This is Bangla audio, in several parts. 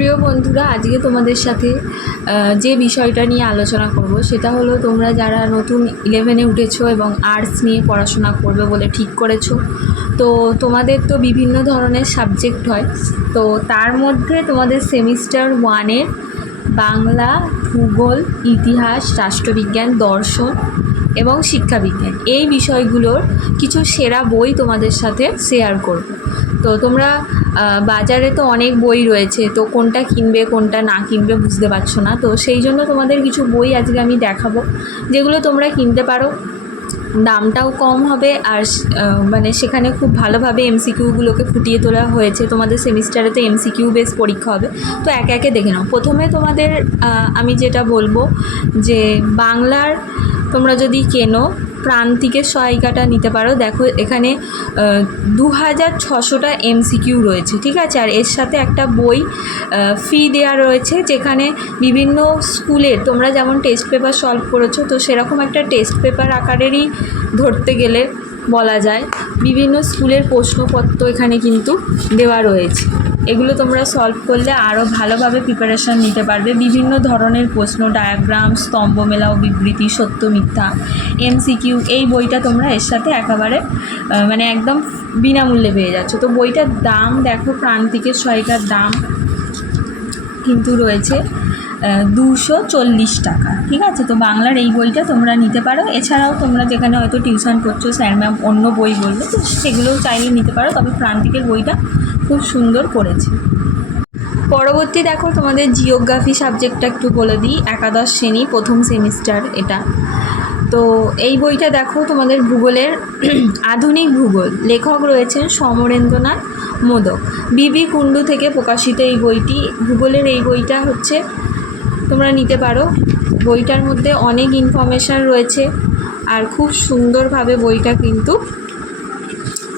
প্রিয় বন্ধুরা, আজকে তোমাদের সাথে যে বিষয়টা নিয়ে আলোচনা করব সেটা হলো, তোমরা যারা নতুন 11-এ উঠেছো এবং আর্টস নিয়ে পড়াশোনা করবে বলে ঠিক করেছো, তো তোমাদের তো বিভিন্ন ধরনের সাবজেক্ট হয়। তো তার মধ্যে তোমাদের সেমিস্টার 1-এর বাংলা, ভূগোল, ইতিহাস, রাষ্ট্রবিজ্ঞান, দর্শন এবং শিক্ষাবিজ্ঞান এই বিষয়গুলোর কিছু সেরা বই তোমাদের সাথে শেয়ার করব। তো তোমরা বাজারে তো অনেক বই রয়েছে, তো কোনটা কিনবে কোনটা না কিনবে বুঝতে পারছো না। তো সেই জন্য তোমাদের কিছু বই আজকে আমি দেখাবো, যেগুলো তোমরা কিনতে পারো, দামটাও কম হবে, আর মানে সেখানে খুব ভালোভাবে এমসিকিউগুলোকে ফুটিয়ে তোলা হয়েছে। তোমাদের সেমিস্টারে তো এমসিকিউ বেস পরীক্ষা হবে, তো একে একে দেখে নাও। প্রথমে তোমাদের আমি যেটা বলবো যে বাংলার তোমরা যদি কেনো, প্রান্তিকের সহায়িকাটা নিতে পারো। দেখো এখানে 2600টা এমসিকিউ রয়েছে, ঠিক আছে। আর এর সাথে একটা বই ফি দেওয়া রয়েছে, যেখানে বিভিন্ন স্কুলের তোমরা যেমন টেস্ট পেপার সলভ করেছো, তো সেরকম একটা টেস্ট পেপার আকারেরই ধরতে গেলে বলা যায়। বিভিন্ন স্কুলের প্রশ্নপত্র এখানে কিন্তু দেওয়া রয়েছে, এগুলো তোমরা সলভ করলে আরও ভালোভাবে প্রিপারেশান নিতে পারবে। বিভিন্ন ধরনের প্রশ্ন, ডায়াগ্রাম, স্তম্ভ মেলাও, বিবৃতি, সত্য মিথ্যা, এমসিকিউ, এই বইটা তোমরা এর সাথে একেবারে মানে একদম বিনামূল্যে পেয়ে যাচ্ছ। তো বইটার দাম দেখো, প্রান্তিকের সহায়িকার দাম কিন্তু রয়েছে 240 টাকা, ঠিক আছে। তো বাংলার এই বইটা তোমরা নিতে পারো। এছাড়াও তোমরা যেখানে হয়তো টিউশন করছো, স্যার ম্যাম অন্য বই বললো, তো সেগুলোও চাইলে নিতে পারো, তবে প্রান্তিকের বইটা খুব সুন্দর করেছে। পরবর্তী দেখো, তোমাদের জিওগ্রাফি সাবজেক্টটা একটু বলে দিই। একাদশ শ্রেণী, প্রথম সেমিস্টার এটা। তো এই বইটা দেখো, তোমাদের ভূগোলের আধুনিক ভূগোল, লেখক রয়েছেন সমরেন্দ্রনাথ মোদক, বিবি কুণ্ডু থেকে প্রকাশিত এই বইটি। ভূগোলের এই বইটা হচ্ছে তোমরা নিতে পারো। বইটার মধ্যে অনেক ইনফরমেশান রয়েছে, আর খুব সুন্দরভাবে বইটা কিন্তু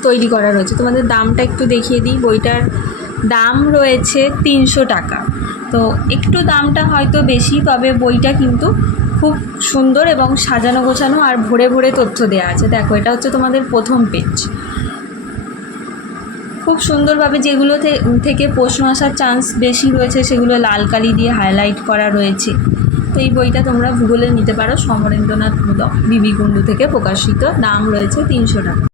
তৈরি করা রয়েছে। তোমাদের দামটা একটু দেখিয়ে দিই। বইটার দাম রয়েছে 300 টাকা। তো একটু দামটা হয়তো বেশি, তবে বইটা কিন্তু খুব সুন্দর এবং সাজানো গোছানো, আর ভরে ভরে তথ্য দেওয়া আছে। দেখো, এটা হচ্ছে তোমাদের প্রথম পেজ। খুব সুন্দরভাবে যেগুলো থেকে প্রশ্ন আসার চান্স বেশি রয়েছে সেগুলো লাল কালি দিয়ে হাইলাইট করা রয়েছে। তো এই বইটা তোমরা ভূগোলে নিতে পারো, সমরেন্দ্রনাথ মোদক, বিবি কুণ্ডু থেকে প্রকাশিত। দাম রয়েছে 300 টাকা।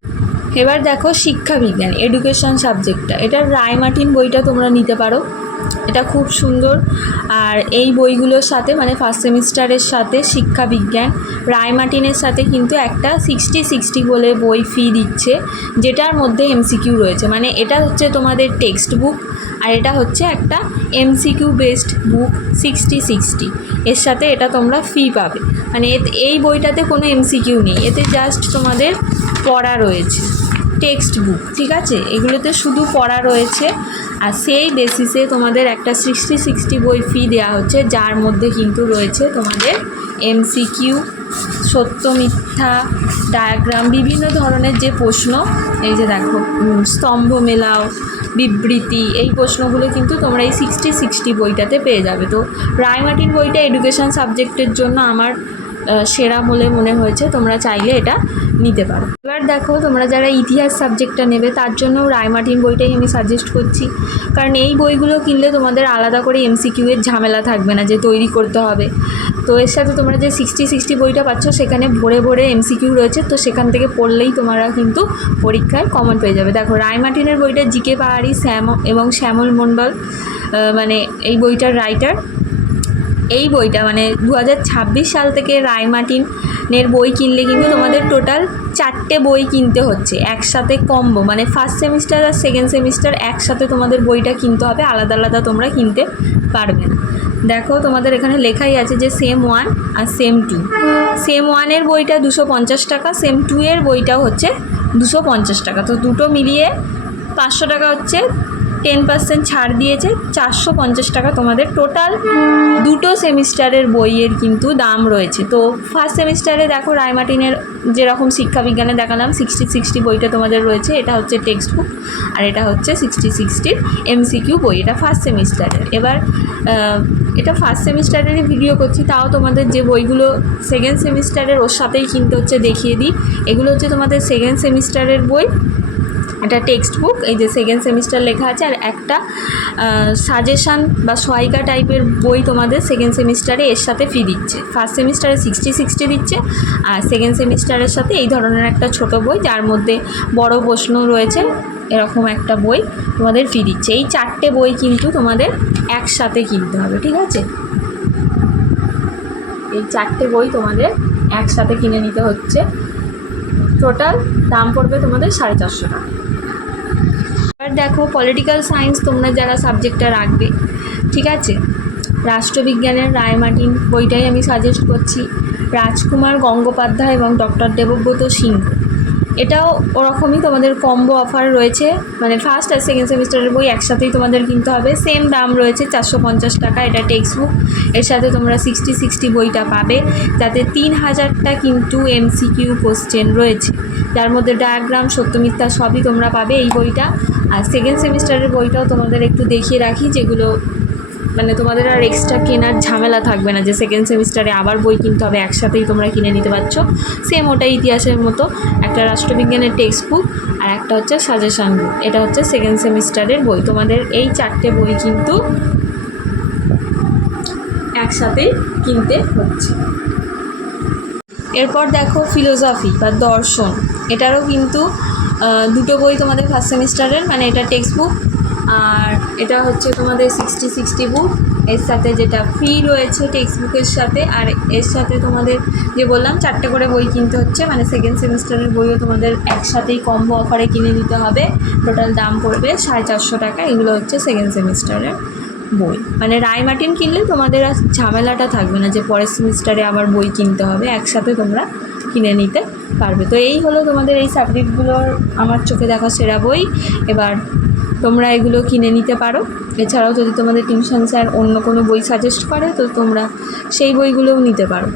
এবার দেখো শিক্ষাবিজ্ঞান, এডুকেশন সাবজেক্টটা, এটার রায়মার্টিন বইটা তোমরা নিতে পারো। এটা খুব সুন্দর। আর এই বইগুলোর সাথে মানে ফার্স্ট সেমিস্টারের সাথে শিক্ষাবিজ্ঞান রায়মার্টিনের সাথে কিন্তু একটা 60-60 বলে বই ফি দিচ্ছে, যেটার মধ্যে এমসিকিউ রয়েছে। মানে এটা হচ্ছে তোমাদের টেক্সট বুক, আর এটা হচ্ছে একটা এমসিকিউ বেসড বুক 60-60। এর সাথে এটা তোমরা ফি পাবে। মানে এই বইটাতে কোনো এমসিকিউ নেই, এতে জাস্ট তোমাদের পড়া রয়েছে, টেক্সট বুক, ঠিক আছে। এগুলোতে শুধু পড়া রয়েছে, আর সেই বেসিসে তোমাদের একটা 60-60 বই ফি দেওয়া হচ্ছে, যার মধ্যে কিন্তু রয়েছে তোমাদের এমসিকিউ, সত্য মিথ্যা, ডায়াগ্রাম, বিভিন্ন ধরনের যে প্রশ্ন, এই যে দেখো স্তম্ভ মেলাও, বিবৃতি, এই প্রশ্নগুলো কিন্তু তোমরা এই 60-60 বইটাতে পেয়ে যাবে। তো রায়মার্টিন বইটা এডুকেশন সাবজেক্টের জন্য আমার সেরা বলে মনে হয়েছে, তোমরা চাইলে এটা নিতে পারো। এবার দেখো, তোমরা যারা ইতিহাস সাবজেক্টটা নেবে তার জন্য রায়মার্টিন বইটাই আমি সাজেস্ট করছি, কারণ এই বইগুলো কিনলে তোমাদের আলাদা করে এমসিকিউ এর ঝামেলা থাকবে না যে তৈরি করতে হবে। তো এর সাথে তোমরা যে 60-60 বইটা পাচ্ছ, সেখানে ভরে ভরে এমসিকিউ রয়েছে, তো সেখান থেকে পড়লেই তোমরা কিন্তু পরীক্ষায় কমন পেয়ে যাবে। দেখো রায়মার্টিনের বইটা জিকে পাহাড়ি এবং শ্যামল মণ্ডল মানে এই বইটার রাইটার। এই বইটা মানে 2026 সাল থেকে রায়মার্টিনের বই কিনলে কিন্তু তোমাদের টোটাল 4টে বই কিনতে হচ্ছে একসাথে কম্বো, মানে ফার্স্ট সেমিস্টার আর সেকেন্ড সেমিস্টার একসাথে তোমাদের বইটা কিনতে হবে, আলাদা আলাদা তোমরা কিনতে পারবে না। দেখো তোমাদের এখানে লেখাই আছে যে সেম 1 আর সেম 2। সেম 1-এর বইটা 250 টাকা, সেম 2-এর বইটাও হচ্ছে 250 টাকা। তো দুটো মিলিয়ে 500 টাকা হচ্ছে, 10% ছাড় দিয়েছে, 450 টাকা তোমাদের টোটাল দুটো সেমিস্টারের বইয়ের কিন্তু দাম রয়েছে। তো ফার্স্ট সেমিস্টারে দেখো রায়মার্টিনের যেরকম শিক্ষাবিজ্ঞানে দেখালাম 60-60 বইটা তোমাদের রয়েছে, এটা হচ্ছে টেক্সট বুক, আর এটা হচ্ছে 60-60 এমসিকিউ বই, এটা ফার্স্ট সেমিস্টারের। এবার এটা ফার্স্ট সেমিস্টারেরই ভিডিও করছি, তাও তোমাদের যে বইগুলো সেকেন্ড সেমিস্টারের ওর সাথেই কিনতে হচ্ছে দেখিয়ে দিই। এগুলো হচ্ছে তোমাদের সেকেন্ড সেমিস্টারের বই, এটা টেক্সট বুক, এই যে সেকেন্ড সেমিস্টার লেখা আছে, আর একটা সাজেশান বা সহায়িকা টাইপের বই তোমাদের সেকেন্ড সেমিস্টারে এর সাথে ফ্রি দিচ্ছে। ফার্স্ট সেমিস্টারে 60 দিচ্ছে, আর সেকেন্ড সেমিস্টারের সাথে এই ধরনের একটা ছোট বই যার মধ্যে বড় প্রশ্ন রয়েছে এরকম একটা বই তোমাদের ফ্রি দিচ্ছে। এই 4টে বই কিন্তু তোমাদের একসাথে কিনতে হবে, ঠিক আছে? এই 4টে বই তোমাদের একসাথে কিনে নিতে হচ্ছে। টোটাল দাম পড়বে তোমাদের 450 টাকা। এবার দেখো পলিটিক্যাল সায়েন্স তোমরা যারা সাবজেক্টটা রাখবে, ঠিক আছে, রাষ্ট্রবিজ্ঞানের রায়মার্টিন বইটাই আমি সাজেস্ট করছি। রাজকুমার গঙ্গোপাধ্যায় এবং ডক্টর দেবব্রত সিংহ, এটাও ওরকমই তোমাদের কম্বো অফার রয়েছে, মানে ফার্স্ট আর সেকেন্ড সেমিস্টারের বই একসাথেই তোমাদের কিনতে হবে। সেম দাম রয়েছে 450 টাকা। এটা টেক্সট বুক, এর সাথে তোমরা 60 বইটা পাবে, যাতে 3000টা কিন্তু MCQ কোশ্চেন রয়েছে, যার মধ্যে ডায়াগ্রাম সত্য মিথ্যা সবই তোমরা পাবে এই বইটা। আর সেকেন্ড সেমিস্টারের বইটাও তোমাদের একটু দেখিয়ে রাখি, যেগুলো মানে তোমাদের আর এক্সট্রা কেনার ঝামেলা থাকবে না, যে সেকেন্ড সেমিস্টারে আবার বই কিনতে হবে, একসাথেই তোমরা কিনে নিতে পারছো। সেম ওটাই ইতিহাসের মতো, একটা রাষ্ট্রবিজ্ঞানের টেক্সট বুক আর একটা হচ্ছে সাজেশান বুক। এটা হচ্ছে সেকেন্ড সেমিস্টারের বই। তোমাদের এই 4টে বই কিন্তু একসাথেই কিনতে হচ্ছে। এরপর দেখো ফিলোসফি বা দর্শন, এটারও কিন্তু 2টো বই তোমাদের ফার্স্ট সেমিস্টারের, মানে এটা টেক্সট বুক আর এটা হচ্ছে তোমাদের 60 বুক। এর সাথে যেটা ফ্রি রয়েছে টেক্সট বুকের সাথে, আর এর সাথে তোমাদের যে বললাম 4টে করে বই কিনতে হচ্ছে, মানে সেকেন্ড সেমিস্টারের বইও তোমাদের একসাথেই কম্বো অফারে কিনে নিতে হবে। টোটাল দাম পড়বে 450 টাকা। এগুলো হচ্ছে সেকেন্ড সেমিস্টারের বই, মানে রায়মার্টিন কিনলে তোমাদের আর ঝামেলাটা থাকবে না যে পরের সেমিস্টারে আবার বই কিনতে হবে, একসাথে তোমরা কিনে নিতে পারবে। তো এই হলো তোমাদের এই সাবজেক্টগুলোর আমার চোখে দেখা সেরা বই। এবার তোমরা এগুলো কিনে নিতে পারো। এছাড়াও যদি তোমাদের টিউশন স্যার অন্য কোনো বই সাজেস্ট করে তো তোমরা সেই বইগুলোও নিতে পারো।